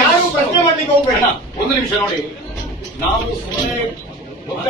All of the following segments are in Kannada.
ಯಾರು ಪ್ರಶ್ನೆ ಮಾಡ್ಲಿಕ್ಕೆ ಹೋಗ್ಬೇಡ ಒಂದು ನಿಮಿಷ ನೋಡಿ. ನಾವು ಸುಮ್ಮನೆ ಒಬ್ಬ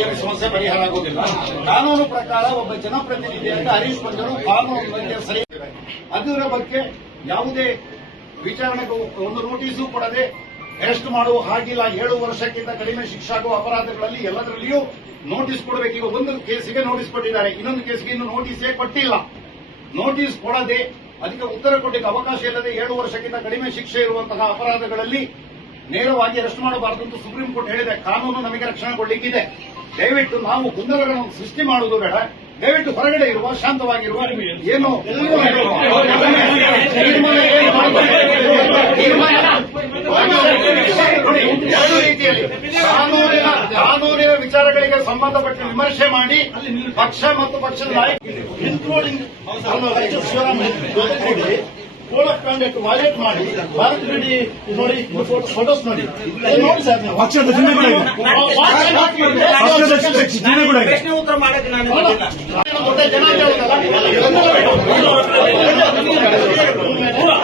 ಏನು ಸಮಸ್ಯೆ ಪರಿಹಾರ ಆಗೋದಿಲ್ಲ. ಕಾನೂನು ಪ್ರಕಾರ ಒಬ್ಬ ಜನಪ್ರತಿನಿಧಿಯಾಗಿ ಹರೀಶ್ ಬಂದರು, ಕಾನೂನು ಬಗ್ಗೆ ಸರಿ. ಅದರ ಬಗ್ಗೆ ಯಾವುದೇ ವಿಚಾರಣೆಗೂ ಒಂದು ನೋಟಿಸು ಕೊಡದೆ ಅರೆಸ್ಟ್ ಮಾಡುವ ಹಾಗಿಲ್ಲ. ಏಳು ವರ್ಷಕ್ಕಿಂತ ಕಡಿಮೆ ಶಿಕ್ಷಾಗುವ ಅಪರಾಧಗಳಲ್ಲಿ ಎಲ್ಲದರಲ್ಲಿಯೂ ನೋಟಿಸ್ ಕೊಡಬೇಕು. ಈಗ ಒಂದು ಕೇಸಿಗೆ ನೋಟಿಸ್ ಕೊಟ್ಟಿದ್ದಾರೆ. ಇನ್ನೊಂದು ಕೇಸಿಗೆ ಇನ್ನು ನೋಟಿಸೇ ಕೊಟ್ಟಿಲ್ಲ. ನೋಟಿಸ್ ಕೊಡದೆ ಅದಕ್ಕೆ ಉತ್ತರ ಕೊಡಲಿಕ್ಕೆ ಅವಕಾಶ ಇಲ್ಲದೆ ಏಳು ವರ್ಷಕ್ಕಿಂತ ಕಡಿಮೆ ಶಿಕ್ಷೆ ಇರುವಂತಹ ಅಪರಾಧಗಳಲ್ಲಿ ನೇರವಾಗಿ ಅರೆಸ್ಟ್ ಮಾಡಬಾರದು ಅಂತ ಸುಪ್ರೀಂ ಕೋರ್ಟ್ ಹೇಳಿದೆ ಕಾನೂನು ನಮಗೆ ರಕ್ಷಣೆ ಕೊಡಲಿಕ್ಕಿದೆ ದಯವಿಟ್ಟು ನಾವು ಗೊಂದಲಗಳನ್ನು ಸೃಷ್ಟಿ ಮಾಡುವುದು ಬೇಡ ದಯವಿಟ್ಟು ಹೊರಗಡೆ ಇರುವ ಶಾಂತವಾಗಿರುವ ಏನು ಎರಡು ರೀತಿಯಲ್ಲಿ ಕಾನೂನಿನ ಕಾನೂನಿನ ವಿಚಾರಗಳಿಗೆ ಸಂಬಂಧಪಟ್ಟ ವಿಮರ್ಶೆ ಮಾಡಿ ಪಕ್ಷ ಮತ್ತು ಪಕ್ಷದ ನಾಯಕ ಇನ್ಕ್ಲೂಡಿಂಗ್ ಶಿವರಾಮ್ ಜೊತೆಗೂಡಿ ಕೋಡ್ ಆಫ್ ಕಾಂಡಕ್ಟ್ ವೈಲೇಟ್ ಮಾಡಿ ಭಾರತ್ ಬಿಡಿ ನೋಡಿ ಫೋಟೋಸ್ ನೋಡಿ. ಸರ್ ನೀವು. ಪಕ್ಷದ. ಪ್ರಶ್ನೆ ಉತ್ತರ ಮಾಡಕ್ಕೆ ನಾನು ಜನ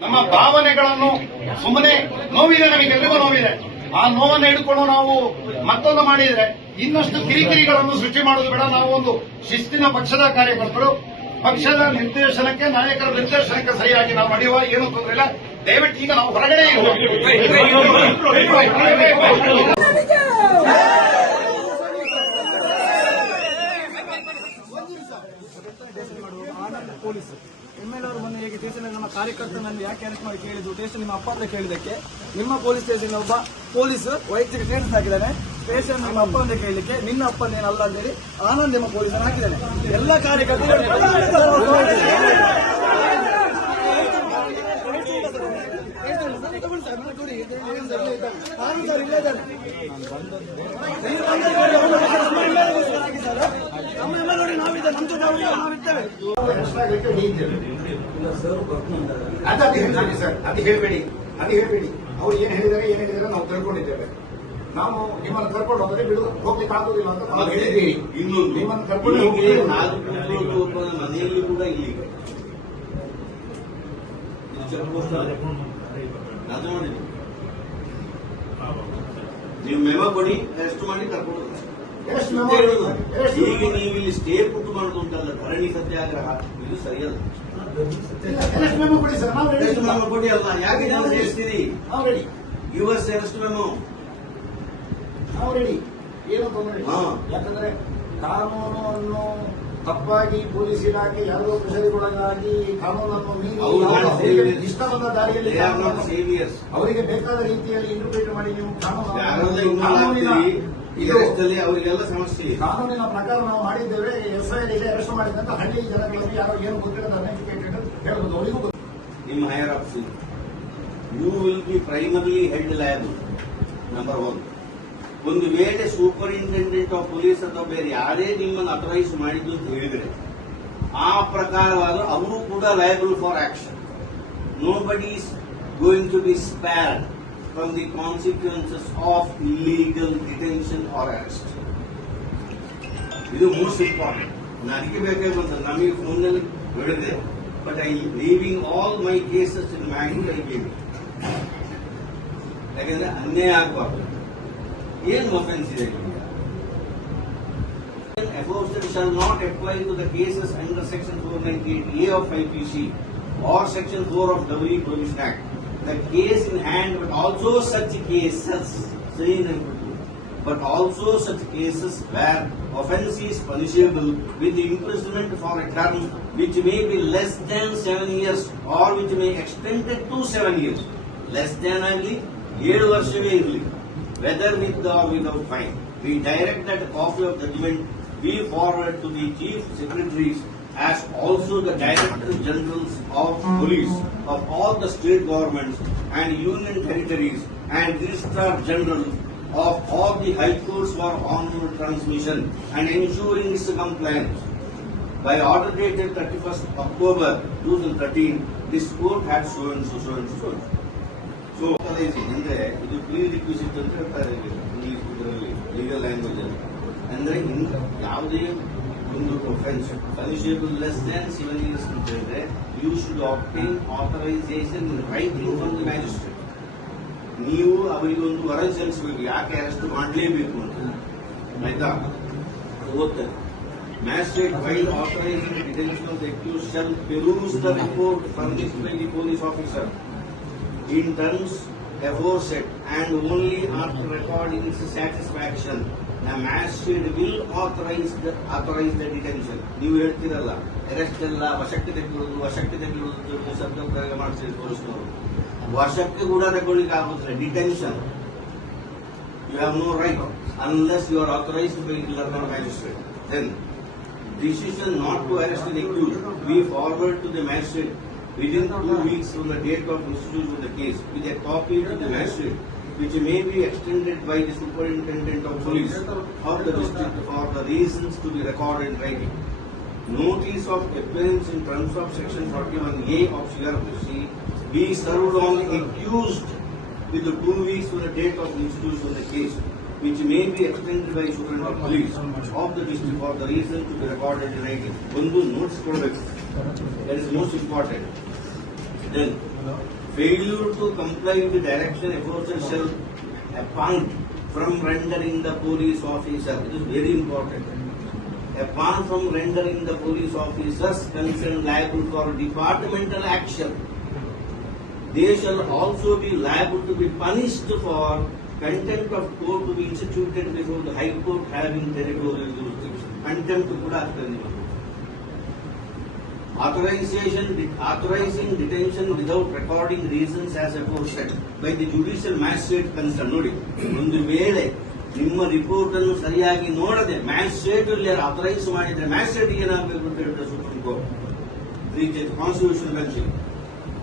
ನಮ್ಮ ಭಾವನೆಗಳನ್ನು ಸುಮ್ಮನೆ ನೋವಿದೆ ನಮಗೆಲ್ಲರಿಗೂ ನೋವಿದೆ. ಆ ನೋವನ್ನು ಹಿಡ್ಕೊಂಡು ನಾವು ಮತ್ತೊಂದು ಮಾಡಿದ್ರೆ ಇನ್ನಷ್ಟು ಕಿರಿಕಿರಿಗಳನ್ನು ಸೃಷ್ಟಿ ಮಾಡೋದು ಬೇಡ. ನಾವು ಒಂದು ಶಿಸ್ತಿನ ಪಕ್ಷದ ಕಾರ್ಯಕರ್ತರು. ಪಕ್ಷದ ನಿರ್ದೇಶನಕ್ಕೆ ನಾಯಕರ ನಿರ್ದೇಶನಕ್ಕೆ ಸರಿಯಾಗಿ ನಾವು ನಡೆಯುವ ಏನು ತೊಂದರೆ ಇಲ್ಲ. ದಯವಿಟ್ಟು ಈಗ ನಾವು ಹೊರಗಡೆ ಇರುವ ಎಂಎಲ್ ಅವರು ಮೊನ್ನೆ ಹೇಗೆ ಸ್ಟೇಷನ್ ನಮ್ಮ ಕಾರ್ಯಕರ್ತನನ್ನು ಯಾಕೆ ಅರೆಸ್ಟ್ ಮಾಡಿ ಕೇಳಿದ್ರು ಸ್ಟೇಷನ್ ನಿಮ್ಮ ಅಪ್ಪ ಅಂತ ಕೇಳಿದಕ್ಕೆ ನಿಮ್ಮ ಪೊಲೀಸ್ ಸ್ಟೇಷನ್ ಒಬ್ಬ ಪೊಲೀಸ್ ವೈಯಕ್ತಿಕ ಸ್ಟೇಟಸ್ ಹಾಕಿದ್ದಾನೆ. ಸ್ಟೇಷನ್ ನಿಮ್ಮ ಅಪ್ಪ ಅಂತ ಕೇಳಲಿಕ್ಕೆ ನಿನ್ನ ಅಪ್ಪನೇನಲ್ಲ ಅಂತೇಳಿ ಆನಂದ್ ನಿಮ್ಮ ಪೊಲೀಸ್ ಹಾಕಿದ್ದಾನೆ. ಎಲ್ಲ ಕಾರ್ಯಕರ್ತರು ನಮ್ಮ ನೋಡಿ ನಾವಿದ್ದೆ ನಮ್ಮ ಜೊತೆ ಅವರಿಗೆ ನಾವಿರ್ತೇವೆ ಅದು ಅದು ಹೇಳ್ಬೇಡಿ ಸರ್ ಅದು ಹೇಳಬೇಡಿ ಅದು ಹೇಳಬೇಡಿ. ಅವ್ರು ಏನ್ ಹೇಳಿದಾರೆ ಏನ್ ಹೇಳಿದಾರೆ ನಾವು ತಿಳ್ಕೊಂಡಿದ್ದೇವೆ. ನಾವು ನಿಮ್ಮನ್ನು ಕರ್ಕೊಂಡು ಹೋದ್ರೆ ಬಿಡು ಹೋಗ್ಲಿಕ್ಕೆ ಆಗುದಿಲ್ಲ ಅಂತ ನಾವು ಹೇಳಿದ್ದೀರಿ ಇನ್ನೊಂದು ನಿಮ್ಮನ್ನು ಕರ್ಕೊಂಡು ಹೀಗೆ ಮನೆಯಲ್ಲಿ ಕೂಡ ಇಲ್ಲಿ ಅದು ಮಾಡಿದ್ವಿ ನೀವು ಮೆಮೊ ಕೊಡಿ ಎಷ್ಟು ಮಾಡಿ ಕರ್ಕೊಂಡು ಹೋಗಿ. ಈಗ ನೀವು ಇಲ್ಲಿ ಸ್ಟೇ ಪುಟ್ ಮಾಡುದು ಉಂಟಲ್ಲ ಧರಣಿ ಸತ್ಯಾಗ್ರಹ ಇದು ಸರಿಯಲ್ಲ. ಕೊಡಿ ಅಲ್ಲ. ಯಾಕೆ ನಾವು ಸೇರಿಸ್ತೀರಿ ಯುವರ್ ಅರೆಸ್ಟ್ ಮೆಮೊ ರೆಡಿ ಏನು ತೊಂದರೆ. ಯಾಕಂದ್ರೆ ಕಾನೂನನ್ನು ತಪ್ಪಾಗಿ ಪೊಲೀಸ್ ಇಲಾಖೆ ಯಾರೋ ಪ್ರೆಷರಿಗೊಳಗಾಗಿ ಕಾನೂನನ್ನು ಮೀರಿ. ಇಷ್ಟ ಬಂದ ದಾರಿಯಲ್ಲಿ. ಅವರಿಗೆ ಬೇಕಾದ ರೀತಿಯಲ್ಲಿ ಇಂಟರ್ಪ್ರಿಟ್ ಮಾಡಿ ನೀವು ಕಾನೂನು ಇನ್ವಾಲ್ವ್ ಕಾನೂನಿನ ಆಗ್ತೀರಿ ಇದು ಅವರಿಗೆಲ್ಲ ಸಮಸ್ಯೆ. ಕಾನೂನಿನ ಪ್ರಕಾರ ನಾವು ಮಾಡಿದ್ದೇವೆ ಎಫ್ಐಆರ್ ಇದೆ ಅರೆಸ್ಟ್ ಮಾಡಿದಂತ ಹಳ್ಳಿ ಜನಗಳಲ್ಲಿ ಯಾರೋ ಏನು ಗೊತ್ತಿರೋದು ಅನ್ಎಜುಕೇಟೆಡ್ ಹೇಳ್ಬೋದು ಅವರಿಗೂ. ನಿಮ್ಮ higher officer you will be primarily head liable number one ಒಂದು ವೇಳೆ ಸೂಪರಿಂಟೆಂಡೆಂಟ್ ಆಫ್ ಪೊಲೀಸ್ ಅಥವಾ ಬೇರೆ ಯಾರೇ ನಿಮ್ಮನ್ನು ಅಥರೈಸ್ ಮಾಡಿದ್ದು ಅಂತ ಹೇಳಿದರೆ ಆ ಪ್ರಕಾರವಾದ ಅವರು ಕೂಡ liable for action nobody is going to be spared from the consequences of illegal detention or arrest. ಇದು ಮೋಸ್ಟ್ ಇಂಪಾರ್ಟೆಂಟ್ ನಾನು ಅದಕ್ಕೆ ಬೇಕಾಗಿ ಬಂತು ನಮಗೆ ಫೋನಲ್ಲಿ ಹೇಳಿದೆ but I leaving all my cases in ಮ್ಯಾಂಗ್ I gave ಯಾಕಂದ್ರೆ ಅನ್ಯಾಯ ಆಗಬಾರ್ದು ಏನು ಒಫೆನ್ಸ್ ಇದೆ ನಿಮಗೆ aforesaid shall not apply to the cases under section 498A of IPC or section 4 of WE Provision Act. The case in hand, but also such cases, say in but also such cases where offence is punishable with imprisonment for a term which may be less than seven years or which may extend it to seven years. Less than ಆಗಲಿ ಏಳು ವರ್ಷವೇ ಇರಲಿ whether with or without fine. We direct that a copy of judgment be forwarded to the chief secretaries as also the director generals of police of all the state governments and union territories and registrar general of all the high courts for onward transmission and ensuring its compliance. By order dated 31st October 2013, this court had so and so, so and so. So ಅಂದ್ರೆ ಇದು ಪ್ರೀ ರಿಕ್ವಿಸಿಟ್ ಅಂತ ಹೇಳ್ತಾರೆ ಇಂಗ್ಲಿಷ್ ಇದರಲ್ಲಿ ಲೀಗಲ್ ಲ್ಯಾಂಗ್ವೇಜ್ ಅಲ್ಲಿ ಅಂದ್ರೆ ಇನ್ ಯಾವುದೇ ಒಂದು offence punishable less than seven years ಅಂತ ಹೇಳಿದ್ರೆ you should obtain authorisation writing from the magistrate ನೀವು ಅವರಿಗೆ ಒಂದು ವರದಿ ಸಲ್ಲಿಸಬೇಕು ಯಾಕೆ ಅರೆಸ್ಟ್ ಮಾಡಲೇಬೇಕು ಅಂತ ಆಯ್ತಾ ಓದ್ತಾರೆ Magistrate while authorizing detention of the accused shall peruse the report furnished by the police officer in terms aforesaid and only after recording its satisfaction the magistrate will authorize the authorize the detention ನೀವು ಹೇಳ್ತೀರಲ್ಲ ಅರೆಸ್ಟ್ ಎಲ್ಲ ವಶಕ್ಕೆ ತೆಗೆದುಕೊಳ್ಳೋದು ವಶಕ್ಕೆ ತೆಗೆದುಕೊಳ್ಳೋದು ಅಂತ ಶಬ್ದ ಪ್ರಯೋಗ ಮಾಡ್ತೀರಿ ಪೊಲೀಸ್ನವರು ವಶಕ್ಕೆ ಕೂಡ ತಗೊಳ್ಳಿಕ್ಕೆ ಆಗುದಿಲ್ಲ detention you have no right unless you are authorized by the learner magistrate then decision not to arrest an accused be forward to the magistrate within two weeks from the date of institution of the case with a copy to the magistrate which may be extended by the superintendent of police or the district for the reasons to be recorded in writing. Notice of appearance in terms of section 41A of CRPC be served on accused with two weeks from the date of institution of the case, which may be extended by superintendent of police of the district for the reason to be recorded in writing. One notes products. That is most important. Then, failure to comply with the direction aforesaid shall appoint from rendering the police officer. It is very important. Apart from rendering the police officers concerned liable for departmental action, they shall also be liable to be punished for contempt of court to be instituted before the High Court having territorial jurisdiction. Contempt ಕೂಡ ಆಗ್ತದೆ ನಿಮಗೆ authorization, authorizing detention without recording reasons as aforesaid by the judicial magistrate concerned. ನೋಡಿ ಒಂದು ವೇಳೆ ನಿಮ್ಮ ರಿಪೋರ್ಟ್ ಅನ್ನು ಸರಿಯಾಗಿ ನೋಡದೆ ಮ್ಯಾಜಿಸ್ಟ್ರೇಟ್ ಅಲ್ಲಿ ಅಥರೈಸ್ ಮಾಡಿದ್ರೆ ಮ್ಯಾಜಿಸ್ಟ್ರೇಟ್ ಏನಾಗಬೇಕು ಅಂತ ಹೇಳಿದ್ರೆ Supreme Court constitution bench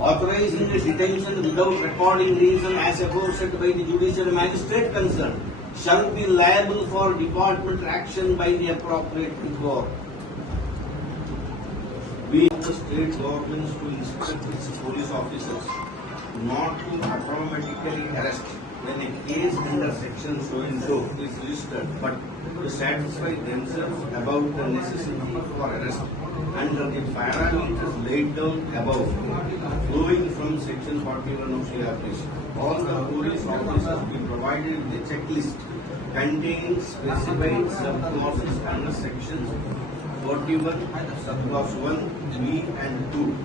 authorizing the detention without recording reason as aforesaid by the judicial magistrate concerned shall be liable for department action by the appropriate court. We the state governments to instruct its police officers not to automatically arrest when a case under section so and so is listed, but to satisfy themselves about the necessity for arrest under the parameters laid down above, flowing from section 41 of CRPC. All the police officers be provided with a checklist containing specified subclauses under sections 41, subclause 1, B and 2.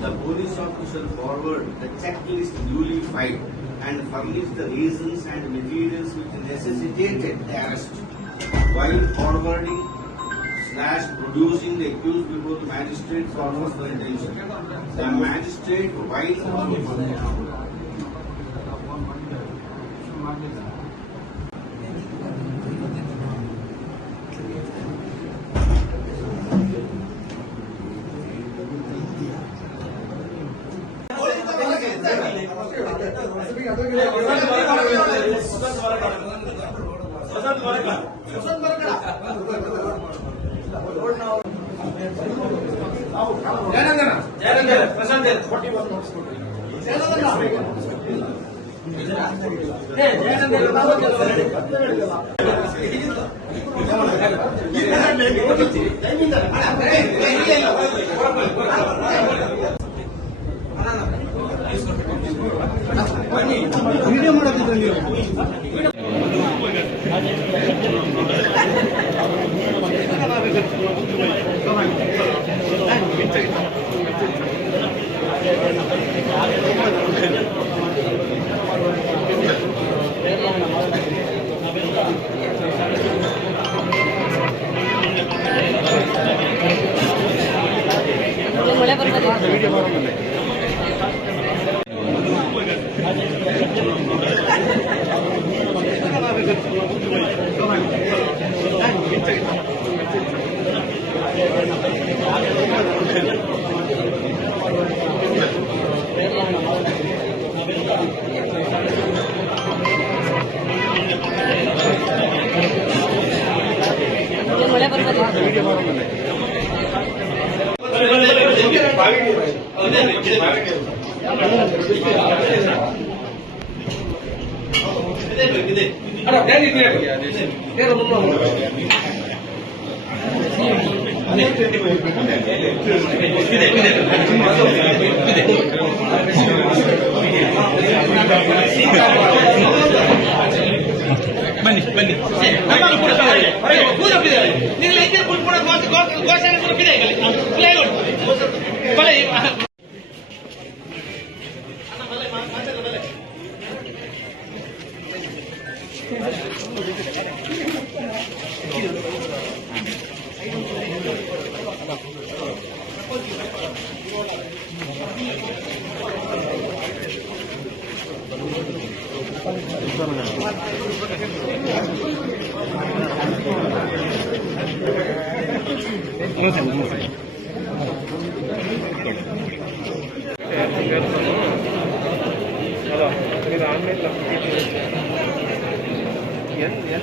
The police officer forward the checklist duly filed and furnish the reasons and materials which necessitated the arrest. While forwarding slash producing the accused before the magistrate for further detention. The magistrate while Janardhana Prashant video ಮಾಡೋದಿದ್ರೆ ನೀವು? ¡Vale! ¡Vale! ¡Vale! ¡Vale! ¡Vale! ¡Vale! ¡Vale! ¡Vale! ¡Vale! కదా మీద ఆన్లైన్లో application bien, bien,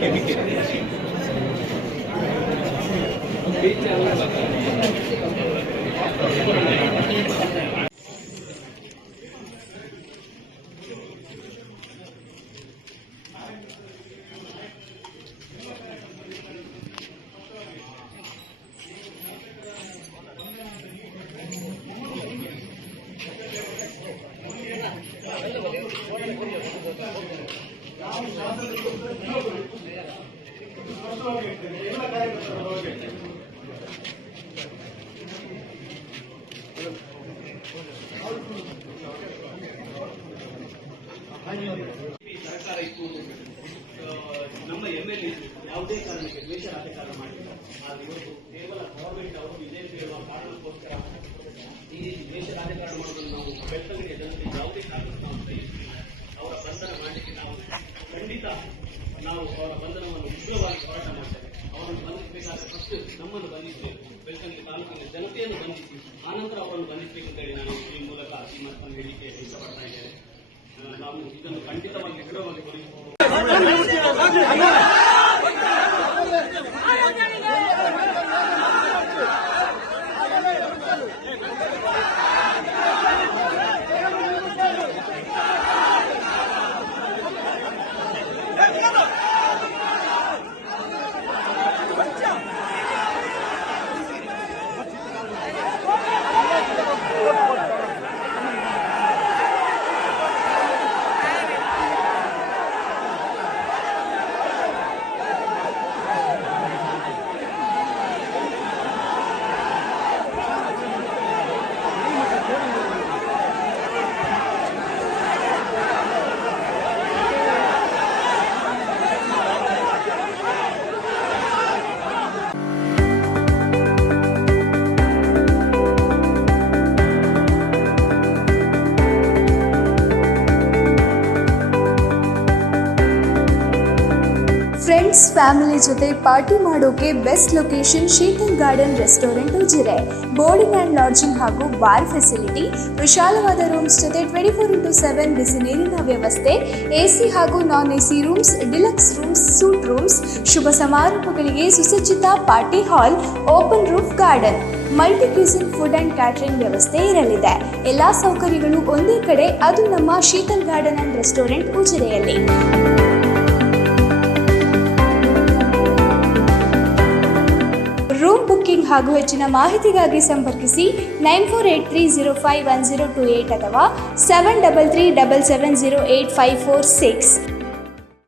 Thank you. Thank you. ದ್ವೇಷ ಮಾಡೋದನ್ನು ನಾವು ಬೆಳ್ತಂಗಡಿಯ ಜನತೆ ಯಾವುದೇ ಕಾರಣಕ್ಕೂ ನಾವು ಸಹಿಸುತ್ತಿಲ್ಲ ಅವರ ಬಂಧನ ಮಾಡಲಿಕ್ಕೆ ನಾವು ಖಂಡಿತ ನಾವು ಅವರ ಬಂಧನವನ್ನು ಉಗ್ರವಾಗಿ ಹೋರಾಟ ಮಾಡ್ತೇವೆ ಅವರನ್ನು ಬಂಧಿಸಬೇಕಾದ್ರೆ ಫಸ್ಟ್ ನಮ್ಮನ್ನು ಬಂಧಿಸಬೇಕು ಬೆಳ್ತಂಗಡಿ ತಾಲೂಕಿನ ಜನತೆಯನ್ನು ಬಂಧಿಸಿ ಆನಂತರ ಅವರನ್ನು ಬಂಧಿಸಬೇಕು ಹೇಳಿ ನಾನು ಈ ಮೂಲಕ ಈ ಮತ್ತೊಂದು ಹೇಳಿಕೆ ಇಷ್ಟಪಡ್ತಾ ಇದ್ದೇನೆ ನಾವು ಇದನ್ನು ಖಂಡಿತವಾಗಿ ದೃಢವಾಗಿ ಫ್ಯಾಮಿಲಿ ಜೊತೆ ಪಾರ್ಟಿ ಮಾಡೋಕೆ best location Sheetal Garden Restaurant Ujire. Boarding and lodging ಹಾಗೂ ಬಾರ್ ಫೆಸಿಲಿಟಿ ವಿಶಾಲವಾದ ರೂಮ್ಸ್ ಜೊತೆ ಟ್ವೆಂಟಿ ಫೋರ್ ಇಂಟು ಸೆವೆನ್ ಬಿಸಿ ನೀರಿನ ವ್ಯವಸ್ಥೆ ಎಸಿ ಹಾಗೂ non AC rooms deluxe rooms suite rooms ಶುಭ ಸಮಾರಂಭಗಳಿಗೆ ಸುಸಜ್ಜಿತ party hall open roof garden multi cuisine food and catering ವ್ಯವಸ್ಥೆ ಇರಲಿದೆ. ಎಲ್ಲಾ ಸೌಕರ್ಯಗಳು ಒಂದೇ ಕಡೆ, ಅದು ನಮ್ಮ ಶೀತಲ್ ಗಾರ್ಡನ್ ಅಂಡ್ ರೆಸ್ಟೋರೆಂಟ್ ಉಜಿರೆಯಲ್ಲಿ. ರೂಮ್ ಬುಕ್ಕಿಂಗ್ ಹಾಗೂ ಹೆಚ್ಚಿನ ಮಾಹಿತಿಗಾಗಿ ಸಂಪರ್ಕಿಸಿ nine four eight three zero five one zero two eight ಅಥವಾ seven double three double seven zero eight five four six.